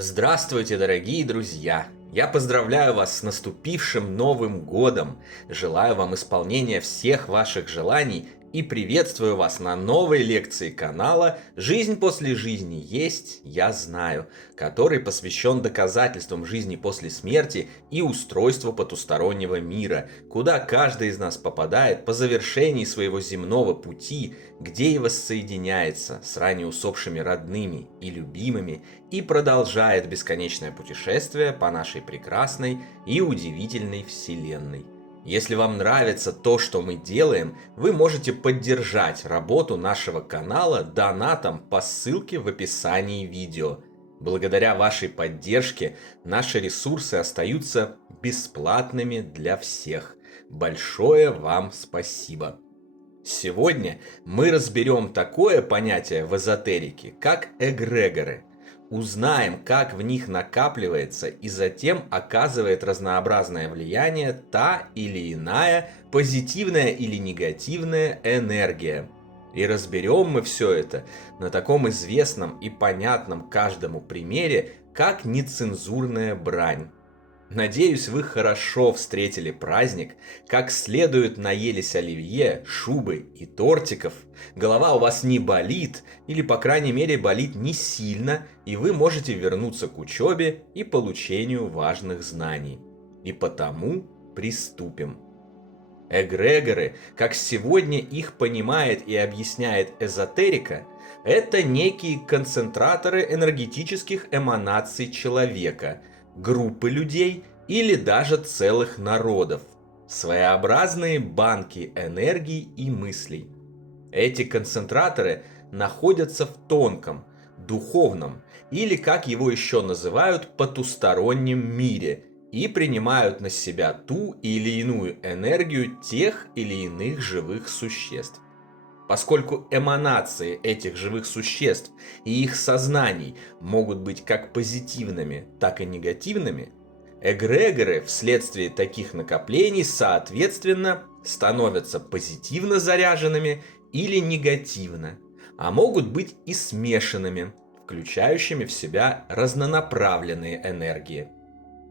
Здравствуйте, дорогие друзья! Я поздравляю вас с наступившим Новым Годом! Желаю вам исполнения всех ваших желаний и приветствую вас на новой лекции канала «Жизнь после жизни есть, я знаю», который посвящен доказательствам жизни после смерти и устройству потустороннего мира, куда каждый из нас попадает по завершении своего земного пути, где и воссоединяется с ранее усопшими родными и любимыми и продолжает бесконечное путешествие по нашей прекрасной и удивительной Вселенной. Если вам нравится то, что мы делаем, вы можете поддержать работу нашего канала донатом по ссылке в описании видео. Благодаря вашей поддержке наши ресурсы остаются бесплатными для всех. Большое вам спасибо! Сегодня мы разберем такое понятие в эзотерике, как эгрегоры. Узнаем, как в них накапливается и затем оказывает разнообразное влияние та или иная позитивная или негативная энергия. И разберем мы все это на таком известном и понятном каждому примере, как нецензурная брань. Надеюсь, вы хорошо встретили праздник, как следует наелись оливье, шубы и тортиков, голова у вас не болит, или по крайней мере болит не сильно, и вы можете вернуться к учебе и получению важных знаний. И потому приступим. Эгрегоры, как сегодня их понимает и объясняет эзотерика, это некие концентраторы энергетических эманаций человека, группы людей или даже целых народов, своеобразные банки энергий и мыслей. Эти концентраторы находятся в тонком, духовном или, как его еще называют, потустороннем мире и принимают на себя ту или иную энергию тех или иных живых существ. Поскольку эманации этих живых существ и их сознаний могут быть как позитивными, так и негативными, эгрегоры вследствие таких накоплений соответственно становятся позитивно заряженными или негативно, а могут быть и смешанными, включающими в себя разнонаправленные энергии.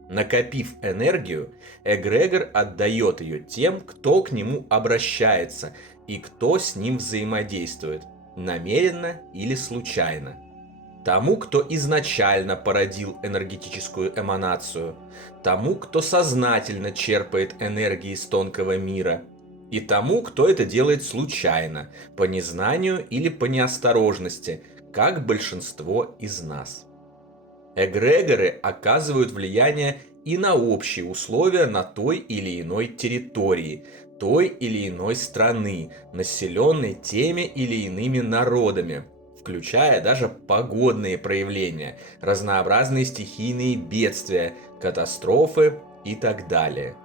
Накопив энергию, эгрегор отдает ее тем, кто к нему обращается и кто с ним взаимодействует, намеренно или случайно. Тому, кто изначально породил энергетическую эманацию, тому, кто сознательно черпает энергии из тонкого мира, и тому, кто это делает случайно, по незнанию или по неосторожности, как большинство из нас. Эгрегоры оказывают влияние и на общие условия на той или иной территории, той или иной страны, населенной теми или иными народами, включая даже погодные проявления, разнообразные стихийные бедствия, катастрофы и так далее.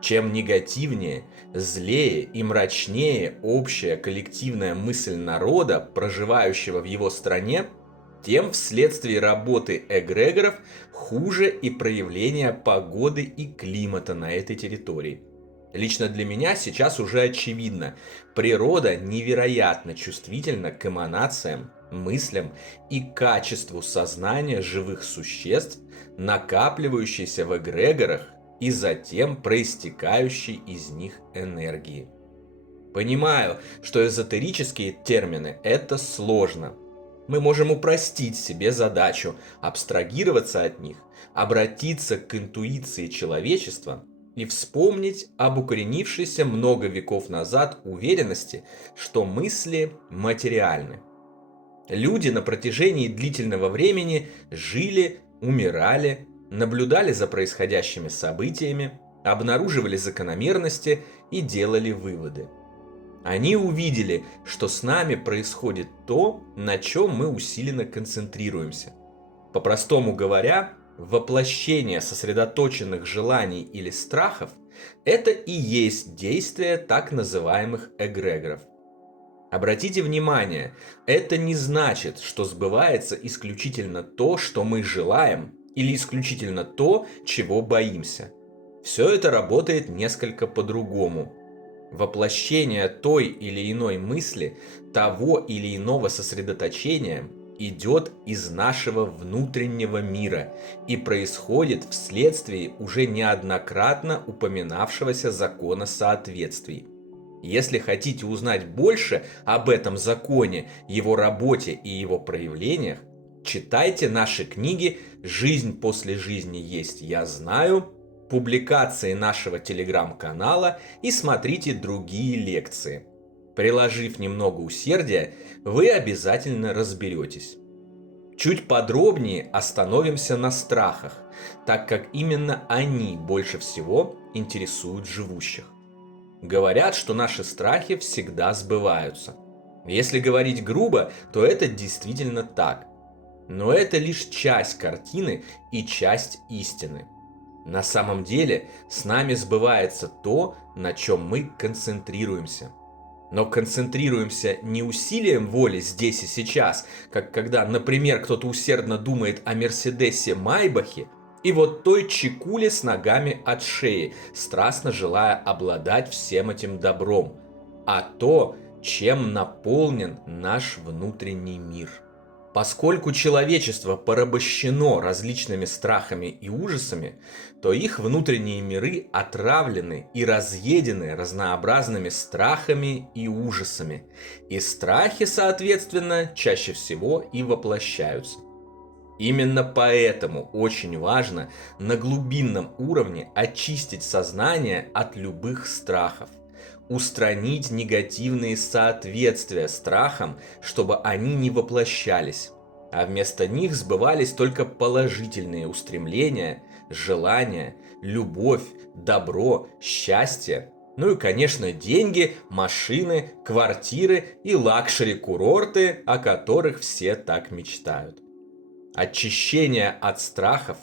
Чем негативнее, злее и мрачнее общая коллективная мысль народа, проживающего в его стране, тем вследствие работы эгрегоров хуже и проявление погоды и климата на этой территории. Лично для меня сейчас уже очевидно, природа невероятно чувствительна к эманациям, мыслям и качеству сознания живых существ, накапливающейся в эгрегорах и затем проистекающей из них энергии. Понимаю, что эзотерические термины – это сложно. Мы можем упростить себе задачу, абстрагироваться от них, обратиться к интуиции человечества и вспомнить об укоренившейся много веков назад уверенности, что мысли материальны. Люди на протяжении длительного времени жили, умирали, наблюдали за происходящими событиями, обнаруживали закономерности и делали выводы. Они увидели, что с нами происходит то, на чем мы усиленно концентрируемся. По-простому говоря, воплощение сосредоточенных желаний или страхов – это и есть действие так называемых эгрегоров. Обратите внимание, это не значит, что сбывается исключительно то, что мы желаем, или исключительно то, чего боимся. Все это работает несколько по-другому. Воплощение той или иной мысли, того или иного сосредоточения идет из нашего внутреннего мира и происходит вследствие уже неоднократно упоминавшегося закона соответствий. Если хотите узнать больше об этом законе, его работе и его проявлениях, читайте наши книги «Жизнь после жизни есть я знаю», публикации нашего телеграм-канала и смотрите другие лекции. Приложив немного усердия, вы обязательно разберетесь. Чуть подробнее остановимся на страхах, так как именно они больше всего интересуют живущих. Говорят, что наши страхи всегда сбываются. Если говорить грубо, то это действительно так. Но это лишь часть картины и часть истины. На самом деле с нами сбывается то, на чем мы концентрируемся. Но концентрируемся не усилием воли здесь и сейчас, как когда, например, кто-то усердно думает о Мерседесе Майбахе и вот той чекуле с ногами от шеи, страстно желая обладать всем этим добром, а то, чем наполнен наш внутренний мир. Поскольку человечество порабощено различными страхами и ужасами, то их внутренние миры отравлены и разъедены разнообразными страхами и ужасами. И страхи, соответственно, чаще всего и воплощаются. Именно поэтому очень важно на глубинном уровне очистить сознание от любых страхов. Устранить негативные соответствия страхам, чтобы они не воплощались, а вместо них сбывались только положительные устремления, желания, любовь, добро, счастье, ну и, конечно, деньги, машины, квартиры и лакшери-курорты, о которых все так мечтают. Очищение от страхов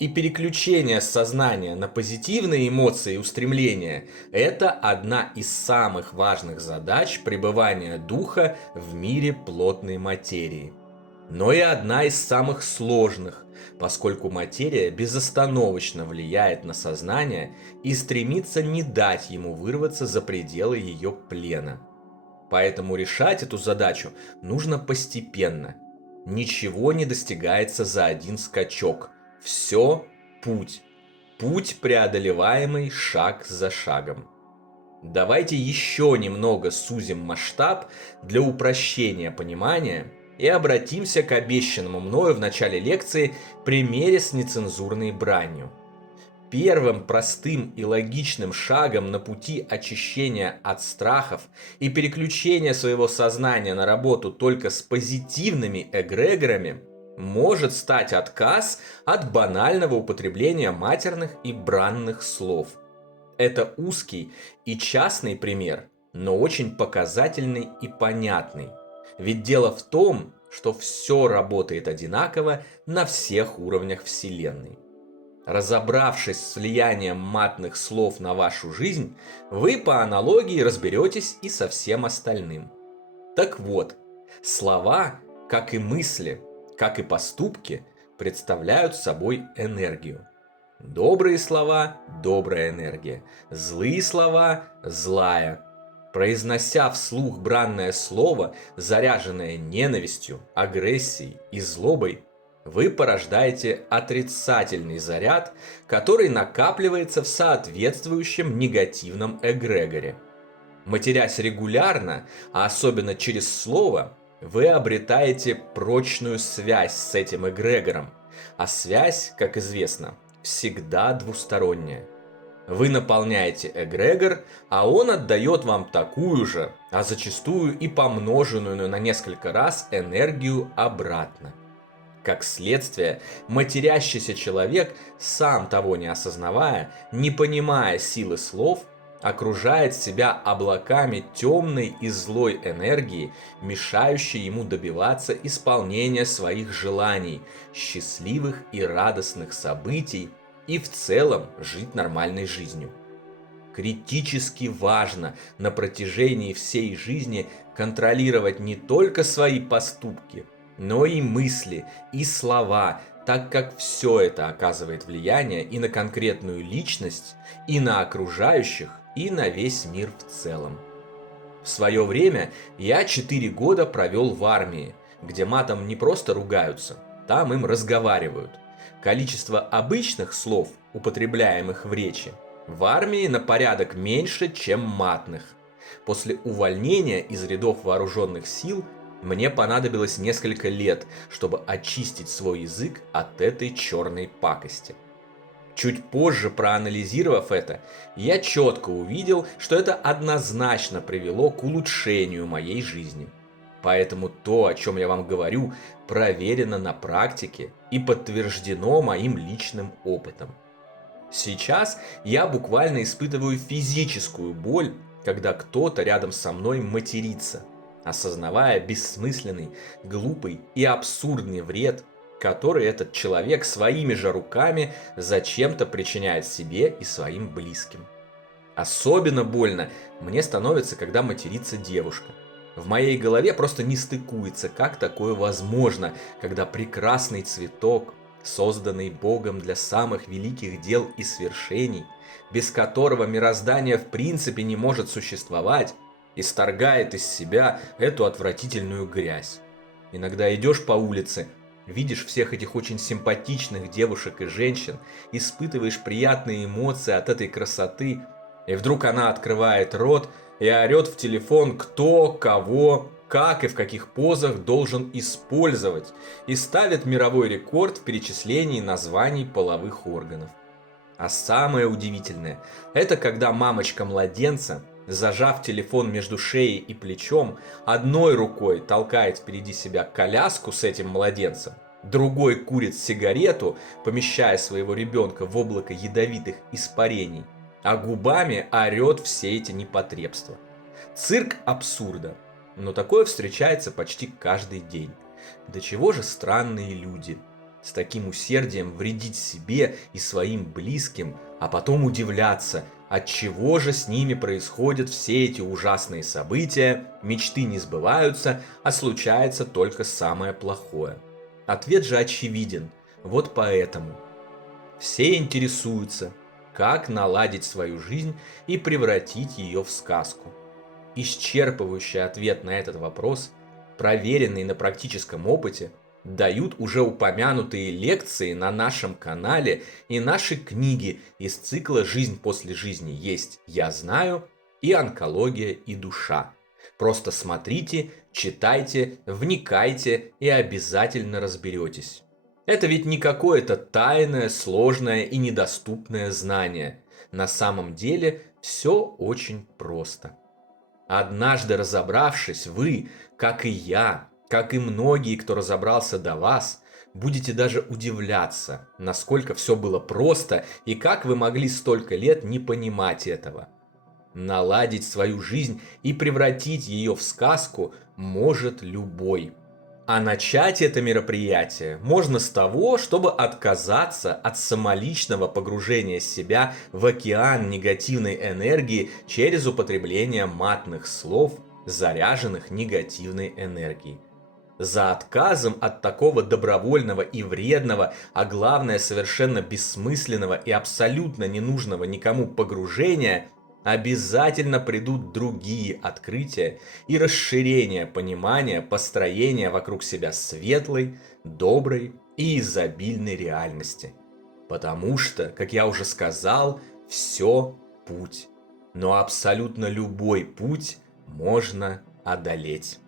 и переключение сознания на позитивные эмоции и устремления – это одна из самых важных задач пребывания духа в мире плотной материи. Но и одна из самых сложных, поскольку материя безостановочно влияет на сознание и стремится не дать ему вырваться за пределы ее плена. Поэтому решать эту задачу нужно постепенно. Ничего не достигается за один скачок. Все путь. Путь, преодолеваемый шаг за шагом. Давайте еще немного сузим масштаб для упрощения понимания и обратимся к обещанному мною в начале лекции примере с нецензурной бранью. Первым простым и логичным шагом на пути очищения от страхов и переключения своего сознания на работу только с позитивными эгрегорами может стать отказ от банального употребления матерных и бранных слов. Это узкий и частный пример, но очень показательный и понятный. Ведь дело в том, что все работает одинаково на всех уровнях Вселенной. Разобравшись с влиянием матных слов на вашу жизнь, вы по аналогии разберетесь и со всем остальным. Так вот, слова, как и мысли, как и поступки, представляют собой энергию. Добрые слова – добрая энергия, злые слова – злая. Произнося вслух бранное слово, заряженное ненавистью, агрессией и злобой, вы порождаете отрицательный заряд, который накапливается в соответствующем негативном эгрегоре. Матерясь регулярно, а особенно через слово, вы обретаете прочную связь с этим эгрегором, а связь, как известно, всегда двусторонняя. Вы наполняете эгрегор, а он отдает вам такую же, а зачастую и помноженную на несколько раз энергию обратно. Как следствие, матерящийся человек, сам того не осознавая, не понимая силы слов, окружает себя облаками темной и злой энергии, мешающей ему добиваться исполнения своих желаний, счастливых и радостных событий и в целом жить нормальной жизнью. Критически важно на протяжении всей жизни контролировать не только свои поступки, но и мысли, и слова, так как все это оказывает влияние и на конкретную личность, и на окружающих, и на весь мир в целом. В свое время я 4 года провел в армии, где матом не просто ругаются, там им разговаривают. Количество обычных слов, употребляемых в речи, в армии на порядок меньше, чем матных. После увольнения из рядов вооруженных сил мне понадобилось несколько лет, чтобы очистить свой язык от этой черной пакости. Чуть позже, проанализировав это, я четко увидел, что это однозначно привело к улучшению моей жизни. Поэтому то, о чем я вам говорю, проверено на практике и подтверждено моим личным опытом. Сейчас я буквально испытываю физическую боль, когда кто-то рядом со мной матерится, осознавая бессмысленный, глупый и абсурдный вред, который этот человек своими же руками зачем-то причиняет себе и своим близким. Особенно больно мне становится, когда матерится девушка. В моей голове просто не стыкуется, как такое возможно, когда прекрасный цветок, созданный Богом для самых великих дел и свершений, без которого мироздание в принципе не может существовать, исторгает из себя эту отвратительную грязь. Иногда идешь по улице, видишь всех этих очень симпатичных девушек и женщин, испытываешь приятные эмоции от этой красоты, и вдруг она открывает рот и орет в телефон, кто, кого, как и в каких позах должен использовать, и ставит мировой рекорд в перечислении названий половых органов. А самое удивительное, это когда мамочка младенца, зажав телефон между шеей и плечом, одной рукой толкает впереди себя коляску с этим младенцем, другой курит сигарету, помещая своего ребенка в облако ядовитых испарений, а губами орет все эти непотребства. Цирк абсурда, но такое встречается почти каждый день. До чего же странные люди, с таким усердием вредить себе и своим близким, а потом удивляться, от чего же с ними происходят все эти ужасные события, мечты не сбываются, а случается только самое плохое. Ответ же очевиден, вот поэтому. Все интересуются, как наладить свою жизнь и превратить ее в сказку. Исчерпывающий ответ на этот вопрос, проверенный на практическом опыте, дают уже упомянутые лекции на нашем канале и наши книги из цикла «Жизнь после жизни есть я знаю» и «Онкология и душа». Просто смотрите, читайте, вникайте и обязательно разберетесь. Это ведь не какое-то тайное, сложное и недоступное знание. На самом деле все очень просто. Однажды разобравшись, вы, как и я, как и многие, кто разобрался до вас, будете даже удивляться, насколько все было просто и как вы могли столько лет не понимать этого. Наладить свою жизнь и превратить ее в сказку может любой. А начать это мероприятие можно с того, чтобы отказаться от самоличного погружения себя в океан негативной энергии через употребление матных слов, заряженных негативной энергией. За отказом от такого добровольного и вредного, а главное совершенно бессмысленного и абсолютно ненужного никому погружения обязательно придут другие открытия и расширение понимания построения вокруг себя светлой, доброй и изобильной реальности. Потому что, как я уже сказал, все путь. Но абсолютно любой путь можно одолеть.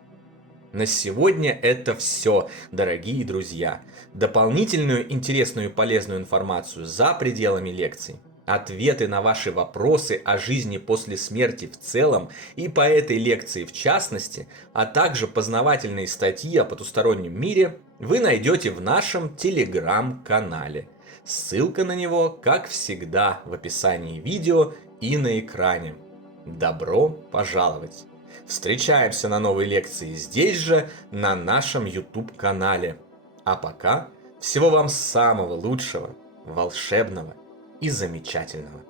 На сегодня это все, дорогие друзья. Дополнительную интересную и полезную информацию за пределами лекций, ответы на ваши вопросы о жизни после смерти в целом и по этой лекции в частности, а также познавательные статьи о потустороннем мире вы найдете в нашем телеграм-канале. Ссылка на него, как всегда, в описании видео и на экране. Добро пожаловать! Встречаемся на новой лекции здесь же, на нашем YouTube-канале. А пока всего вам самого лучшего, волшебного и замечательного.